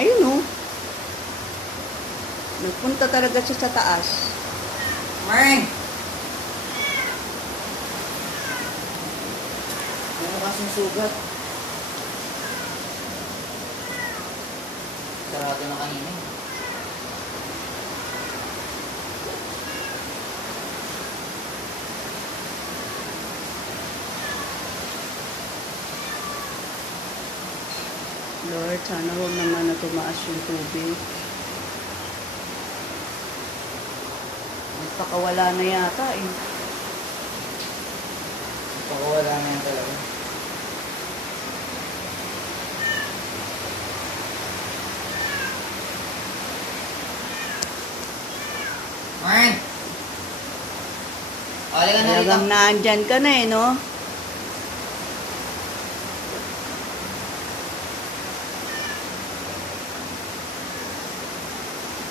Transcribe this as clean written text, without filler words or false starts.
Ayun oh. Nagpunta talaga siya sa taas. Meng! Ano kasing sugat? Sarado na kanina. Lord, sana huwag naman na tumaas yung tubig. Nagpakawala na yata eh. Pakawala na yan talaga. Meng! Halika na rito. Talagang naandyan ka na eh, no?